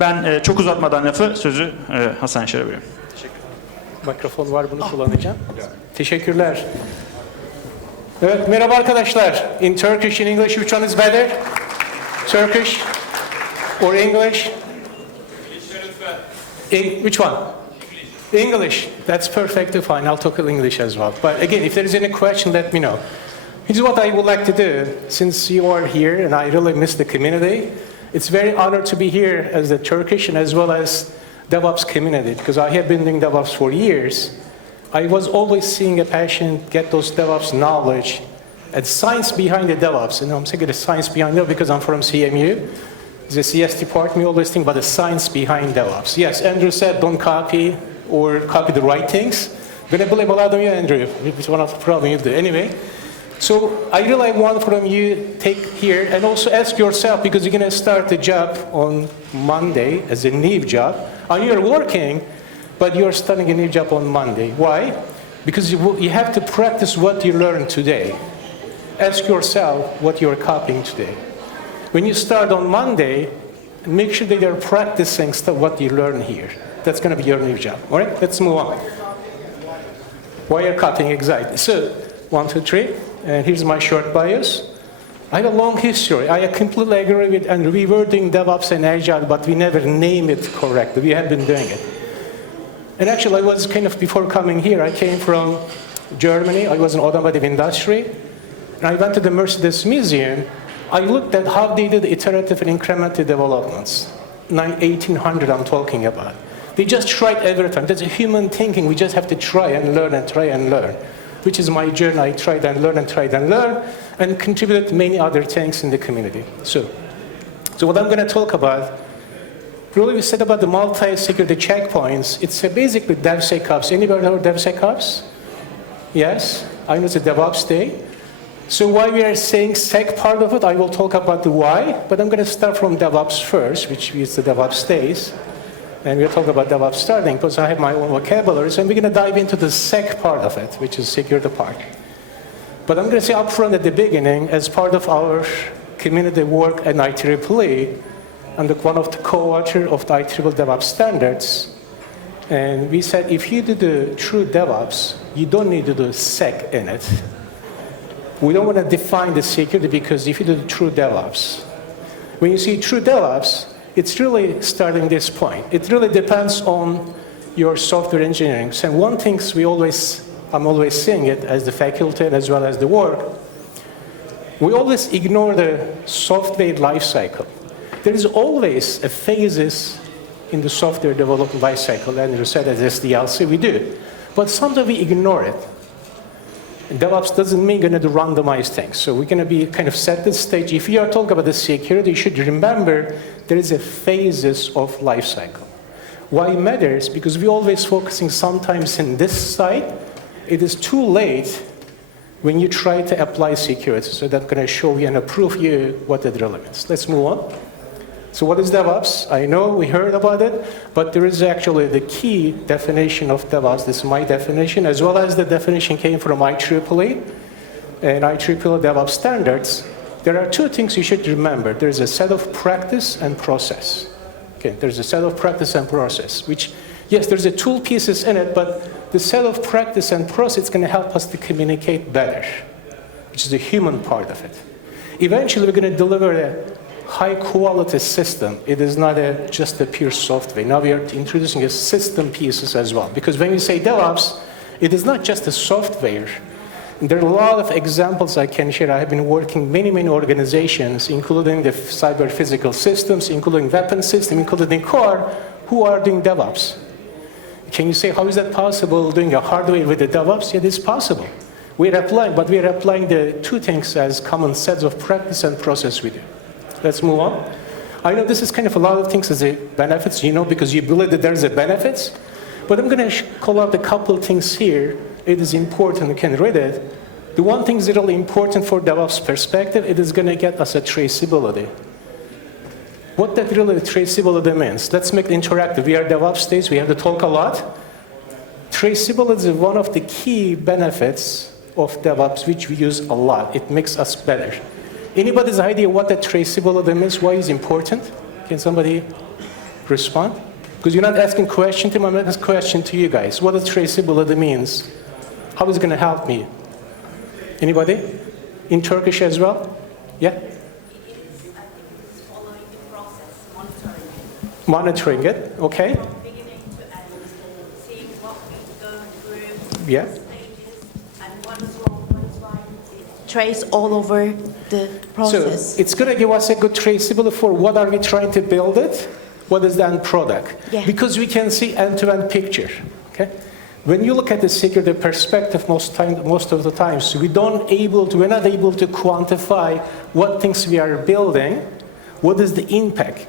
Ben çok uzatmadan lafı, sözü Hasan Yaşar'a veriyorum. Mikrofon var, bunu kullanacağım. Teşekkürler. Evet, merhaba arkadaşlar. In Turkish, in English, which one is better? Turkish or English? Which one? English. That's perfectly fine. I'll talk in English as well. But again, if there is any question, let me know. Here's what I would like to do. Since you are here and I really miss the community, it's very honored to be here as the Turkish and as well as DevOps community, because I have been doing DevOps for years. I was always seeing a patient get those DevOps knowledge and science behind the DevOps. And I'm saying the science behind it because I'm from CMU. The CS department, we always think about the science behind DevOps. Yes, Andrew said don't copy or copy the right things. I'm going to blame a lot on you, Andrew. It's one of the problems you do. Anyway, so I really want from you take here and also ask yourself, because you're going to start the job on Monday as a new job. And you're working, but you're starting a new job on Monday. Why? Because you have to practice what you learned today. Ask yourself what you're copying today. When you start on Monday, make sure that you're practicing stuff what you learn here. That's going to be your new job. All right, let's move on. Why you're copying exactly? So, 1, 2, 3, and here's my short bios. I have a long history. I completely agree with, and we were doing DevOps and Agile, but we never named it correctly. We have been doing it. And actually, I was kind of, before coming here, I came from Germany. I was in automotive industry. And I went to the Mercedes Museum. I looked at how they did iterative and incremental developments. 1800 I'm talking about. They just tried everything. There's a human thinking. We just have to try and learn and try and learn, which is my journey. I tried and learned and tried and learned and contributed many other things in the community. So what I'm going to talk about, really we said about the multi-security checkpoints. It's basically DevSecOps. Anybody know DevSecOps? Yes? I know it's a DevOps day. So why we are saying sec part of it, I will talk about the why, but I'm going to start from DevOps first, which is the DevOps days. And we'll talk about DevOps starting, because I have my own vocabulary, and we're going to dive into the sec part of it, which is security part. But I'm going to say upfront at the beginning, as part of our community work at IEEE, I'm one of the co-authors of the IEEE DevOps standards. And we said, if you do the true DevOps, you don't need to do sec in it. We don't want to define the security, because if you do the true DevOps, when you see true DevOps, it's really starting this point. It really depends on your software engineering. So one thing I'm always saying it as the faculty and as well as the work, we always ignore the software lifecycle. There is always a phases in the software development lifecycle, and you said as SDLC, we do. But sometimes we ignore it. And DevOps doesn't mean going to do randomized things. So we're going to be kind of set the stage. If you are talking about the security, you should remember there is a phases of life cycle. Why it matters? Because we're always focusing sometimes in this side. It is too late when you try to apply security. So that's going to show you and prove you what it really means. Let's move on. So what is DevOps? I know we heard about it, but there is actually the key definition of DevOps. This is my definition, as well as the definition came from IEEE and IEEE DevOps standards. There are two things you should remember. There's a set of practice and process. Okay, there's a set of practice and process, which, yes, there's a tool pieces in it, but the set of practice and process is going to help us to communicate better, which is the human part of it. Eventually, we're going to deliver a high-quality system. It is not just a pure software. Now we are introducing a system pieces as well. Because when we say DevOps, it is not just a software. There are a lot of examples I can share. I have been working many organizations, including the cyber physical systems, including weapon system, including core, who are doing DevOps. Can you say, how is that possible, doing a hardware with the DevOps? Yeah, it is possible. We're applying the two things as common sets of practice and process we do. Let's move on. I know this is kind of a lot of things as a benefits, because you believe that there's a benefits. But I'm going to call out a couple of things here. It is important, you can read it. The one thing is really important for DevOps perspective, it is going to get us a traceability. What that really traceability means, let's make it interactive. We are DevOps stage, we have to talk a lot. Traceability is one of the key benefits of DevOps, which we use a lot. It makes us better. Anybody's idea what that traceability means, why it's important? Can somebody respond? Because you're not asking question to me, I'm asking question to you guys. What does traceability means? How is it going to help me? Anybody? In Turkish as well? Yeah? I think it's following the process, Monitoring monitoring it. it, okay? From beginning to end, seeing what we go through, Yeah. stages, and what is wrong, what is right. Trace all over the process. So it's going to give us a good traceability for what are we trying to build it, what is the end product. Yeah. Because we can see end-to-end picture, okay? When you look at the security perspective, most of the times, we're not able to quantify what things we are building, what is the impact.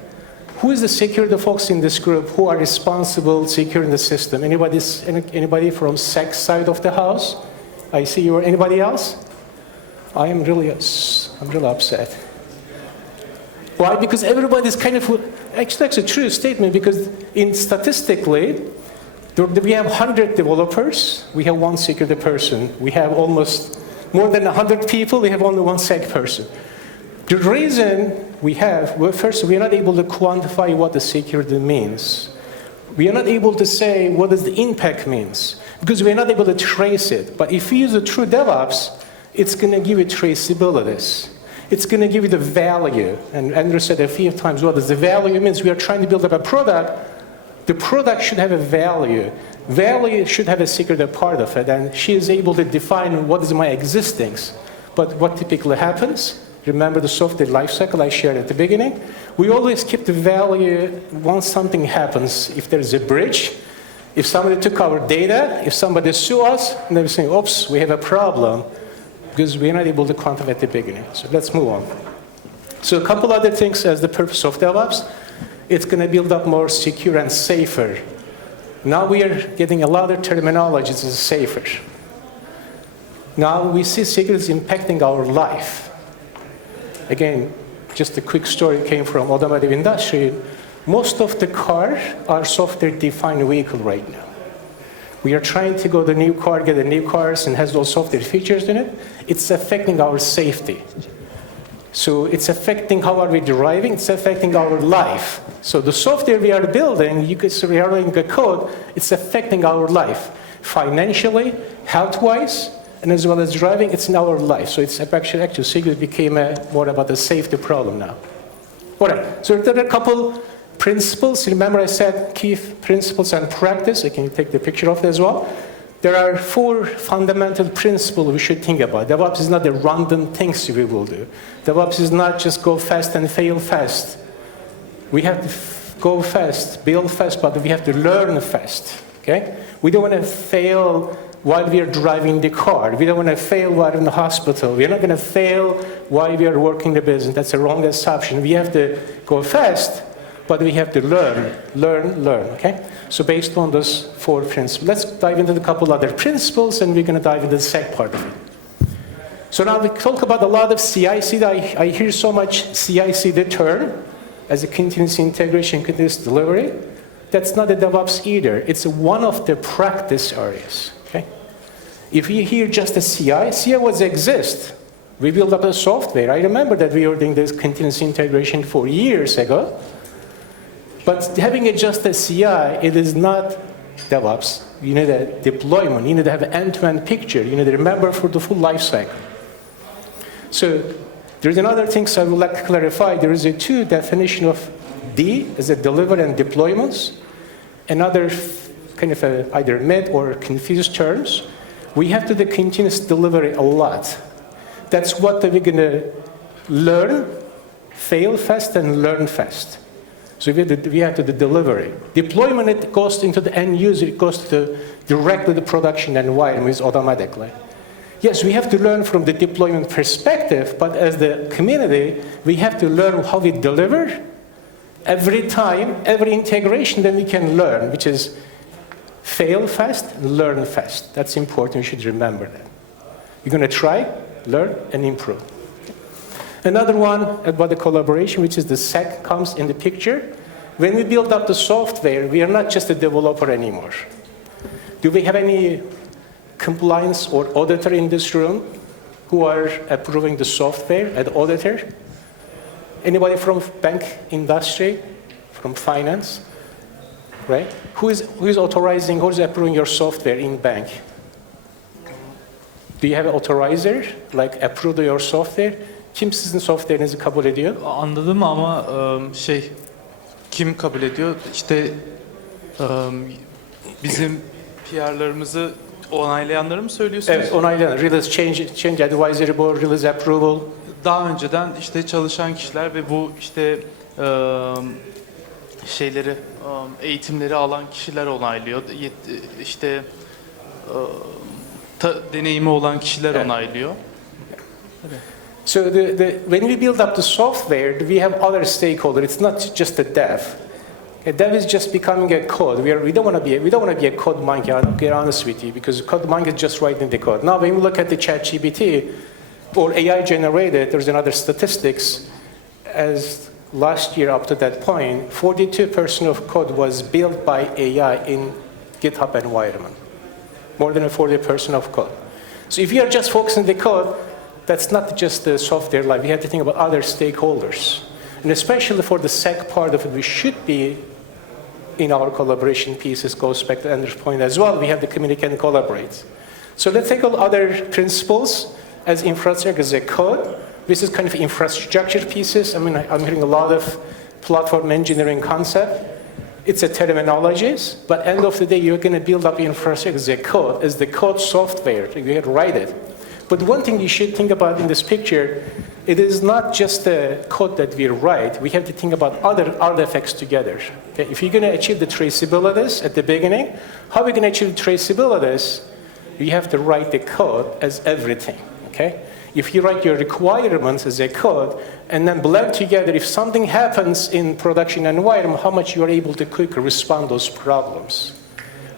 Who is the security folks in this group who are responsible securing the system? Anybody from SEC side of the house? I see you. Anybody else? I'm really upset. Why? Because everybody's kind of, actually that's a true statement, because statistically, we have 100 developers, we have one security person. We have almost more than 100 people, we have only one SEC person. The reason we have, well, first, we are not able to quantify what the security means. We are not able to say what does the impact means, because we are not able to trace it. But if you use a true DevOps, it's going to give you traceabilities. It's going to give you the value. And Andrew said a few times, what does the value means? We are trying to build up a product. The product should have a value. Value should have a security part of it, and she is able to define what is my existence. But what typically happens, remember the software lifecycle I shared at the beginning? We always keep the value once something happens. If there's a breach, if somebody took our data, if somebody sues us, and they're saying, oops, we have a problem, because we're not able to quantify at the beginning. So let's move on. So a couple other things as the purpose of DevOps. It's going to build up more secure and safer. Now we are getting a lot of terminologies as safer. Now we see security is impacting our life. Again, just a quick story came from automotive industry. Most of the cars are software-defined vehicle right now. We are trying to go to new car, get a new cars, and has those software features in it. It's affecting our safety. So it's affecting how are we driving, it's affecting our life. So the software we are building, we are writing a code, it's affecting our life. Financially, health-wise, and as well as driving, it's in our life. So it's actually security became more about a safety problem now. All right, so there are a couple principles. Remember I said key principles and practice. I can take the picture of it as well. There are 4 fundamental principles we should think about. DevOps is not the random things we will do. DevOps is not just go fast and fail fast. We have to go fast, build fast, but we have to learn fast. Okay? We don't want to fail while we are driving the car. We don't want to fail while in the hospital. We're not going to fail while we are working the business. That's the wrong assumption. We have to go fast, but we have to learn, okay? So based on those 4 principles, let's dive into a couple other principles, and we're going to dive into the SEC part of it. So now we talk about a lot of CI/CD. I hear so much CI/CD term as a continuous integration, continuous delivery. That's not a DevOps either. It's one of the practice areas, okay? If you hear just a CI was exist. We built up a software. I remember that we were doing this continuous integration 4 years ago. But having it just a CI, it is not DevOps. You need a deployment. You need to have an end-to-end picture. You need to remember for the full life cycle. So there's another thing I would like to clarify. There is a 2 definition of D as a deliver and deployments. Another kind of either mid or confused terms. We have to do continuous delivery a lot. That's what we're going to learn, fail fast, and learn fast. So we have to do delivery. Deployment, it goes into the end user, it goes directly to the production environment automatically. Yes, we have to learn from the deployment perspective, but as the community, we have to learn how we deliver. Every time, every integration, then we can learn, which is fail fast, learn fast. That's important, you should remember that. You're going to try, learn, and improve. Another one about the collaboration, which is the SEC comes in the picture. When we build up the software, we are not just a developer anymore. Do we have any compliance or auditor in this room who are approving the software as auditor? Anybody from bank industry, from finance, right? Who is authorizing, who is approving your software in bank? Do you have an authorizer, like approve your software? Kim sizin software'inizi kabul ediyor? Anladım ama kim kabul ediyor? İşte bizim PR'larımızı onaylayanları mı söylüyorsunuz? Evet, onaylayan. Release Change Advisory Board, Release Approval. Daha önceden işte çalışan kişiler ve bu işte şeyleri eğitimleri alan kişiler onaylıyor. İşte deneyimi olan kişiler onaylıyor. So when we build up the software, we have other stakeholders. It's not just the dev. A dev is just becoming a code. We don't want to be a code monkey. I'll get honest with you, because code monkey is just writing the code. Now, when we look at the ChatGPT or AI generated, there's another statistics. As last year up to that point, 42% of code was built by AI in GitHub environment. More than 40% of code. So if you are just focusing on the code, that's not just the software life. We have to think about other stakeholders. And especially for the sec part of it, we should be in our collaboration pieces, goes back to Andrew's point as well. We have to communicate and collaborate. So let's take all other principles as infrastructure, as a code. This is kind of infrastructure pieces. I mean, I'm hearing a lot of platform engineering concept. It's a terminologies, but end of the day, you're going to build up infrastructure as the code software. You can write it. But one thing you should think about in this picture, it is not just the code that we write. We have to think about other artifacts together. Okay? If you're going to achieve the traceabilities at the beginning, how are we going to achieve traceabilities? You have to write the code as everything. Okay? If you write your requirements as a code and then blend together, if something happens in production environment, how much you are able to quickly respond to those problems.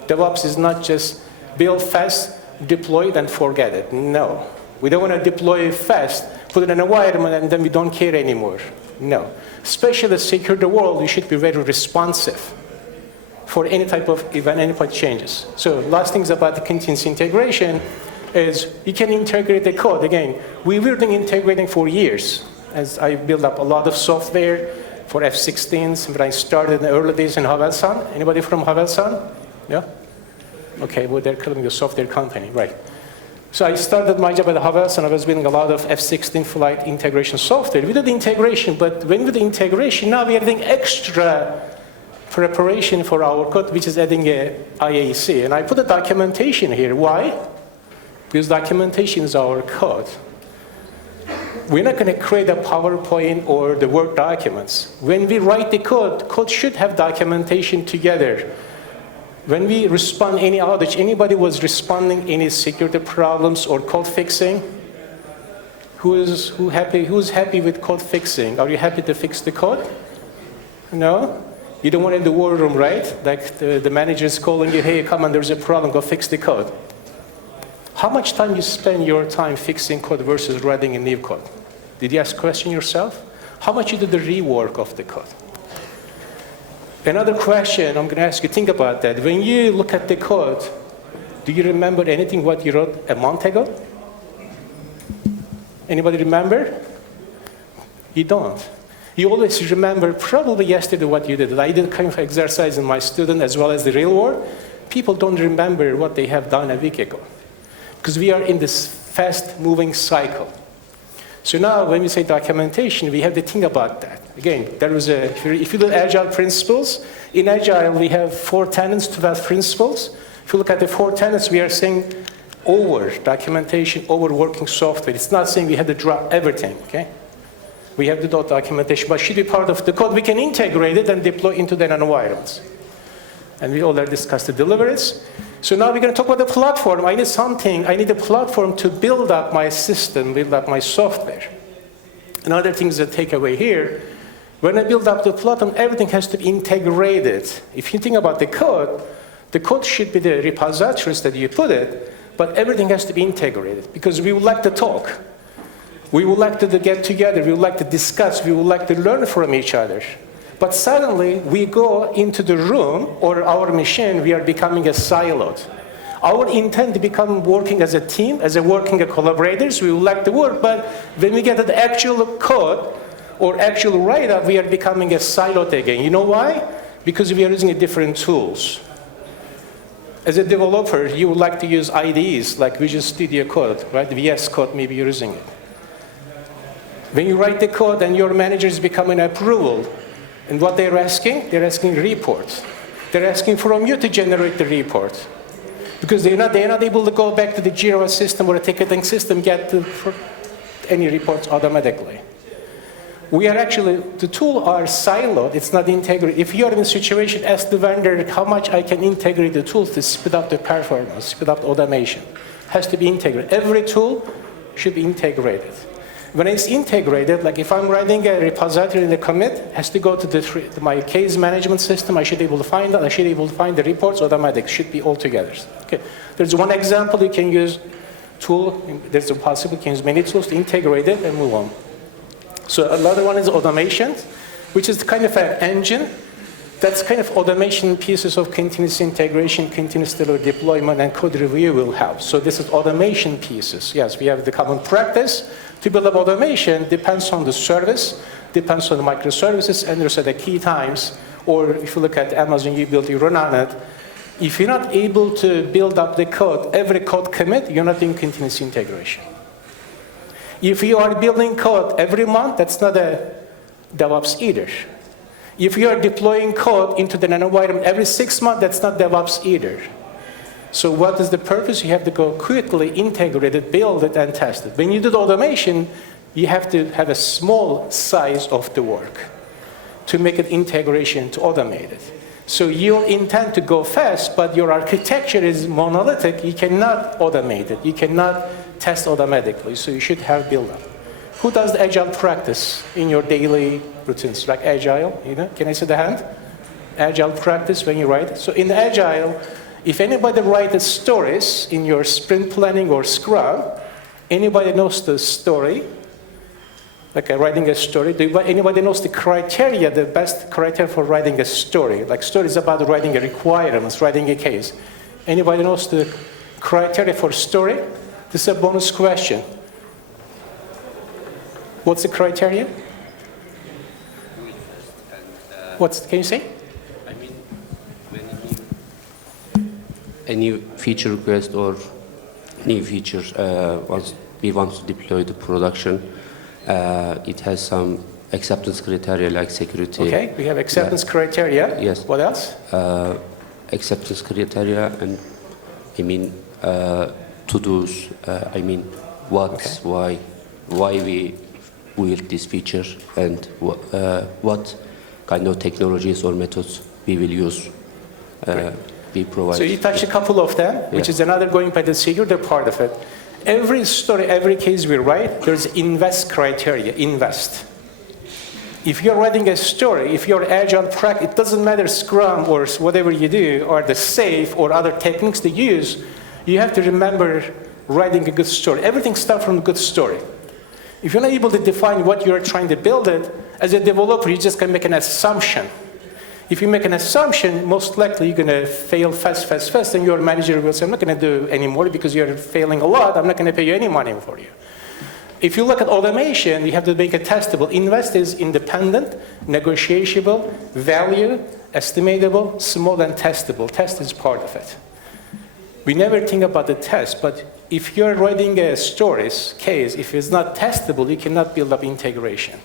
DevOps is not just build fast, deploy it and forget it. No. We don't want to deploy it fast, put it in an environment, and then we don't care anymore. No. Especially secure the world, you should be very responsive for any type of event, any type of changes. So last things about the continuous integration is you can integrate the code. Again, we were doing integrating for years. As I built up a lot of software for F-16s when I started in the early days in Havelsan. Anybody from Havelsan? Yeah? Okay, well, they're calling the software company, right. So I started my job at Havelsan. I was building a lot of F-16 flight integration software. We did the integration, but when we did the integration, now we are doing extra preparation for our code, which is adding a IEEE. And I put the documentation here. Why? Because documentation is our code. We're not going to create a PowerPoint or the Word documents. When we write the code, code should have documentation together. When we respond any outage, anybody was responding any security problems or code fixing? Who's happy with code fixing? Are you happy to fix the code? No? You don't want it in the war room, right? Like the manager is calling you, hey, come on, there's a problem, go fix the code. How much time you spend your time fixing code versus writing a new code? Did you ask a question yourself? How much you do the rework of the code? Another question I'm going to ask you, think about that. When you look at the code, do you remember anything what you wrote a month ago? Anybody remember? You don't. You always remember probably yesterday what you did. I did kind of exercise in my student as well as the real world. People don't remember what they have done a week ago. Because we are in this fast-moving cycle. So now when we say documentation, we have to think about that. Again, there is if you look at Agile principles, in Agile we have 4 tenets, 12 principles. If you look at the 4 tenets, we are saying over documentation, over working software. It's not saying we have to drop everything, okay? We have to do documentation, but should be part of the code. We can integrate it and deploy into the environments. And we already discussed the deliveries. So now we're going to talk about the platform. I need a platform to build up my system, build up my software. Another thing is the takeaway here. When I build up the platform, everything has to be integrated. If you think about the code should be the repositories that you put it, but everything has to be integrated because we would like to talk. We would like to get together. We would like to discuss. We would like to learn from each other. But suddenly, we go into the room or our machine, we are becoming a siloed. Our intent to become working as a team, as a working collaborators, we would like to work, but when we get to the actual code or actual write-up, we are becoming a siloed again. You know why? Because we are using different tools. As a developer, you would like to use IDEs like Visual Studio Code, right? VS Code, maybe you're using it. When you write the code and your manager is becoming approval, and what they're asking reports. They're asking from you to generate the report. Because they're not able to go back to the Jira system or a ticketing system, get any reports automatically. We are actually, the tool are siloed, it's not integrated. If you're in a situation, ask the vendor how much I can integrate the tools to speed up the performance, speed up automation. Has to be integrated. Every tool should be integrated. When it's integrated, like if I'm writing a repository in the commit, it has to go to my case management system. I should be able to find that. I should be able to find the reports automatic. Should be all together. Okay. There's one example you can use tool. There's a possibility you can use many tools to integrate it and move on. So another one is automation, which is kind of an engine. That's kind of automation pieces of continuous integration, continuous deployment, and code review will help. So this is automation pieces. Yes, we have the common practice. To build up automation depends on the service, depends on the microservices, and there's the key times. Or if you look at Amazon, you run on it. If you're not able to build up the code, every code commit, you're not doing continuous integration. If you are building code every month, that's not a DevOps either. If you are deploying code into the environment every 6 months, that's not DevOps either. So what is the purpose? You have to go quickly, integrate it, build it, and test it. When you do the automation, you have to have a small size of the work to make it integration, to automate it. So you intend to go fast, but your architecture is monolithic. You cannot automate it. You cannot test automatically. So you should have build-up. Who does the Agile practice in your daily routines? Like Agile, you know? Can I see the hand? Agile practice when you write. So in Agile, if anybody writes stories in your sprint planning or Scrum, anybody knows the story, like writing a story, anybody knows the criteria, the best criteria for writing a story? Like stories about writing a requirements, writing a case. Anybody knows the criteria for story? This is a bonus question. What's the criteria? Can you say? I mean, when a new feature request or new feature once we want to deploy the production, it has some acceptance criteria like security. Okay, we have acceptance criteria. Yes. What else? Acceptance criteria, and I mean to-dos. I mean what, why we build this feature, and what kind of technologies or methods we will use. We provide. So you touched a couple of them, which is another going by the security part of it. Every story, every case we write, there's invest criteria, invest. If you're writing a story, if you're Agile practice, it doesn't matter Scrum or whatever you do, or the SAFe or other techniques to use, you have to remember writing a good story. Everything starts from a good story. If you're not able to define what you're trying to build it, as a developer, you just can make an assumption. If you make an assumption, most likely you're going to fail fast, and your manager will say, I'm not going to do anymore because you're failing a lot. I'm not going to pay you any money for you. If you look at automation, you have to make it testable. Invest is independent, negotiable, value, estimatable, small, and testable. Test is part of it. We never think about the test, but if you're writing a stories case, if it's not testable, you cannot build up integration.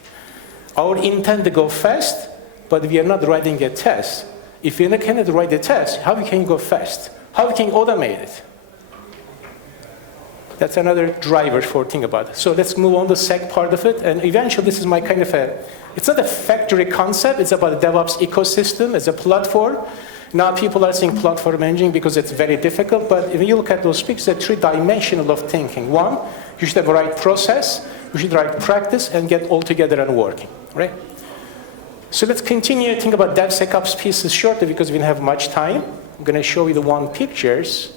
Our intent to go fast, but we are not writing a test. If you cannot write a test, how can you go fast? How can you automate it? That's another driver for thinking about it. So let's move on to the sec part of it. And eventually, this is my kind of it's not a factory concept. It's about the DevOps ecosystem as a platform. Now people are saying platform engineering because it's very difficult. But if you look at those pictures, they're three-dimensional of thinking. One, you should have the right process. You should write practice and get all together and working, right? So let's continue to think about DevSecOps pieces shortly because we don't have much time. I'm going to show you the one pictures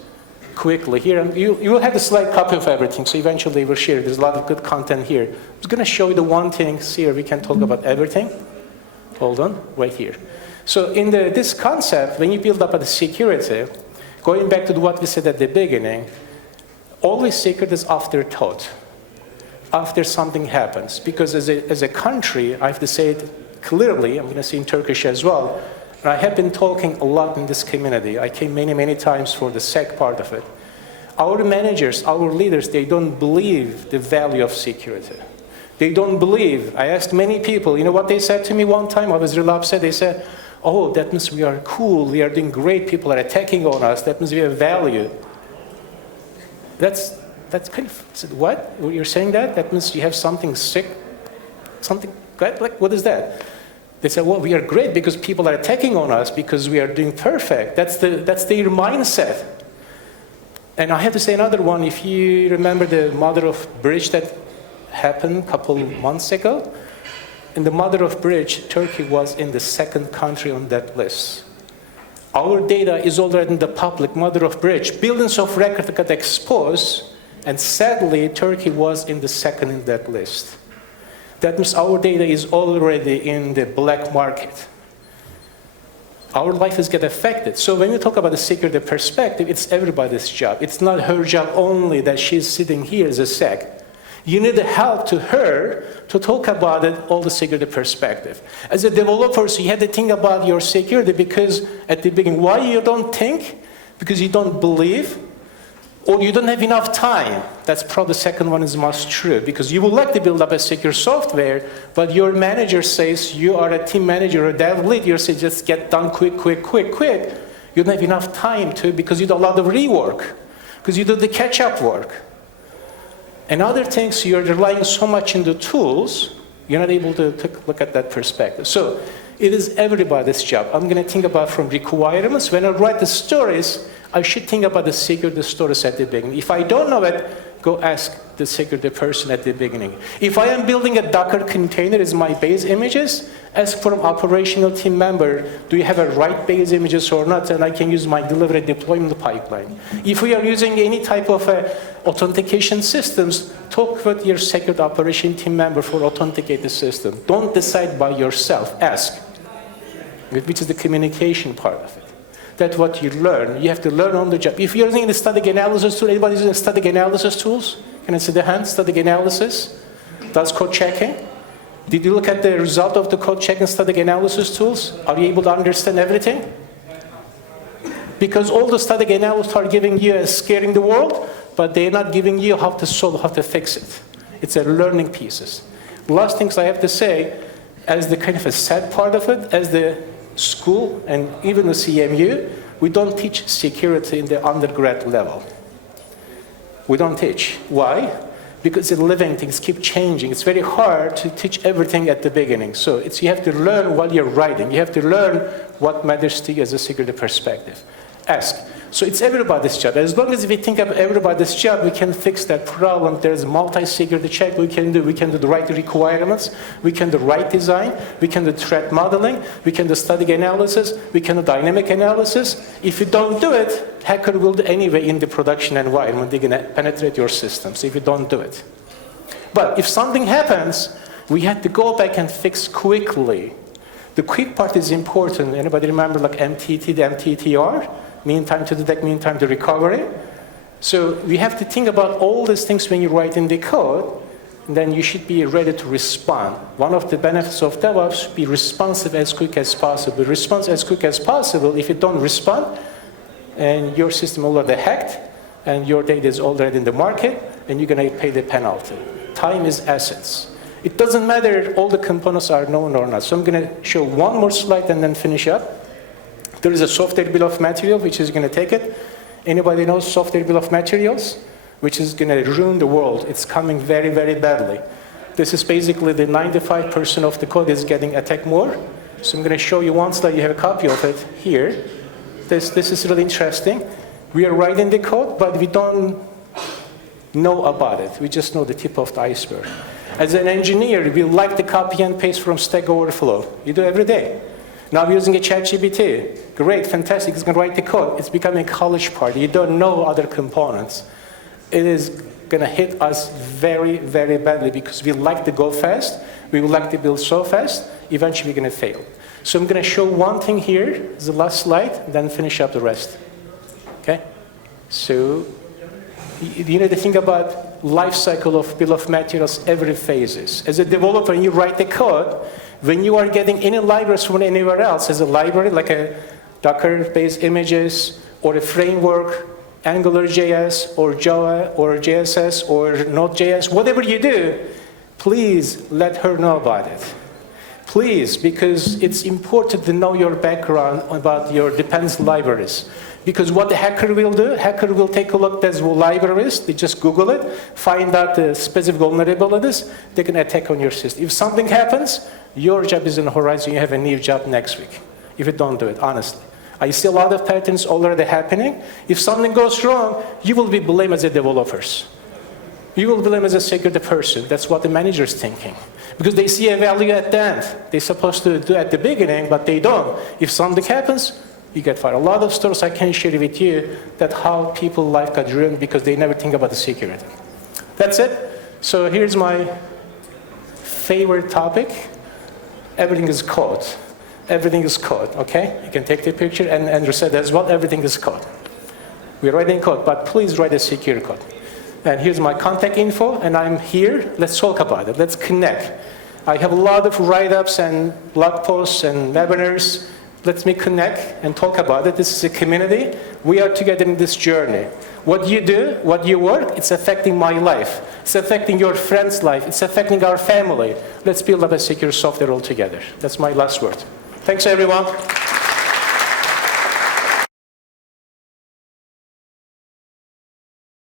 quickly here. And you will have the slide copy of everything, so eventually we'll share. There's a lot of good content here. I'm just going to show you the one thing. See here, we can talk about everything. Hold on, right here. So in this concept, when you build up the security, going back to what we said at the beginning, always secret is afterthought. after something happens. Because as a country, I have to say it clearly, I'm going to say in Turkish as well, and I have been talking a lot in this community. I came many, many times for the SEC part of it. Our managers, our leaders, they don't believe the value of security. They don't believe. I asked many people, you know what they said to me one time? I was really upset. They said, oh, that means we are cool, we are doing great, people are attacking on us, that means we have value. That's kind of, what? You're saying that? That means you have something sick? Something, like, what is that? They said, well, we are great because people are attacking on us because we are doing perfect. That's their mindset. And I have to say another one. If you remember the mother of bridge that happened a couple months ago, in the mother of bridge, Turkey was in the second country on that list. Our data is already in the public mother of bridge. Billions of records got exposed, and sadly, Turkey was in the second in that list. That means our data is already in the black market. Our lives get affected. So when you talk about the security perspective, it's everybody's job. It's not her job only that she's sitting here as a SEC. You need the help to her to talk about it, all the security perspective. As a developer, so you have to think about your security because at the beginning, why you don't think? Because you don't believe, or you don't have enough time. That's probably the second one is most true, because you would like to build up a secure software, but your manager says you are a team manager or a dev lead, you say just get done quick. You don't have enough time to, because you do a lot of rework, because you do the catch-up work. And other things, you're relying so much on the tools, you're not able to look at that perspective. So it is everybody's job. I'm going to think about from requirements. When I write the stories, I should think about the security stories at the beginning. If I don't know it, go ask the security person at the beginning. If I am building a Docker container as my base images, ask from operational team member, do you have a right base images or not, and I can use my delivery deployment pipeline. If we are using any type of authentication systems, talk with your security operation team member for authenticate the system. Don't decide by yourself, ask, which is the communication part of it. That's what you learn. You have to learn on the job. If you're using the static analysis tool, anybody using static analysis tools? Can I see the hand? Static analysis? That's code checking. Did you look at the result of the code checking static analysis tools? Are you able to understand everything? Because all the static analysts are giving you a scaring the world, but they're not giving you how to solve, how to fix it. It's a learning pieces. Last things I have to say, as the kind of a sad part of it, as the school and even the CMU, we don't teach security in the undergrad level. We don't teach. Why? Because the living things keep changing. It's very hard to teach everything at the beginning. So you have to learn while you're writing. You have to learn what matters to you as a security perspective. Ask. So it's everybody's job. As long as we think of everybody's job, we can fix that problem. There's multi-security check we can do. We can do the right requirements. We can do right design. We can do threat modeling. We can do static analysis. We can do dynamic analysis. If you don't do it, hacker will do anyway in the production environment. They're going to penetrate your systems if you don't do it. But if something happens, we have to go back and fix quickly. The quick part is important. Anybody remember like MTT, the MTTR? Mean time to detect, mean time to recovery. So we have to think about all these things when you write in the code, and then you should be ready to respond. One of the benefits of DevOps, be responsive as quick as possible. Response as quick as possible. If you don't respond, and your system already hacked, and your data is already in the market, and you're going to pay the penalty. Time is assets. It doesn't matter all the components are known or not. So I'm going to show one more slide and then finish up. There is a software bill of material which is going to take it. Anybody knows software bill of materials? Which is going to ruin the world. It's coming very, very badly. This is basically the 95% of the code is getting attacked more. So I'm going to show you one slide. You have a copy of it here. This is really interesting. We are writing the code, but we don't know about it. We just know the tip of the iceberg. As an engineer, we like to copy and paste from Stack Overflow. You do every day. Now we're using a ChatGPT. Great, fantastic, it's going to write the code. It's becoming a college party. You don't know other components. It is going to hit us very, very badly because we like to go fast. We would like to build so fast. Eventually, we're going to fail. So I'm going to show one thing here, the last slide, then finish up the rest. Okay? So you need to think about life cycle of bill of materials, every phases. As a developer, you write the code, when you are getting any libraries from anywhere else as a library, like a Docker-based images, or a framework, AngularJS, or Java, or JSS, or Node.js, whatever you do, please let her know about it. Please, because it's important to know your background about your depends libraries. Because what the hacker will do, hacker will take a look at those libraries, they just Google it, find out the specific vulnerabilities, they can attack on your system. If something happens, your job is on the horizon, you have a new job next week, if you don't do it, honestly. I see a lot of patterns already happening. If something goes wrong, you will be blamed as a developers. You will blame as a security person. That's what the manager is thinking. Because they see a value at the end. They're supposed to do at the beginning, but they don't. If something happens, you get fired. A lot of stories I can share with you that how people's life got ruined because they never think about the security. That's it. So here's my favorite topic. Everything is code. Everything is code, okay? You can take the picture, and Andrew said as well, everything is code. We're writing code, but please write a secure code. And here's my contact info, and I'm here. Let's talk about it. Let's connect. I have a lot of write-ups and blog posts and webinars. Let me connect and talk about it. This is a community. We are together in this journey. What you do, what you work, it's affecting my life. It's affecting your friend's life. It's affecting our family. Let's build up a secure software all together. That's my last word. Thanks, everyone.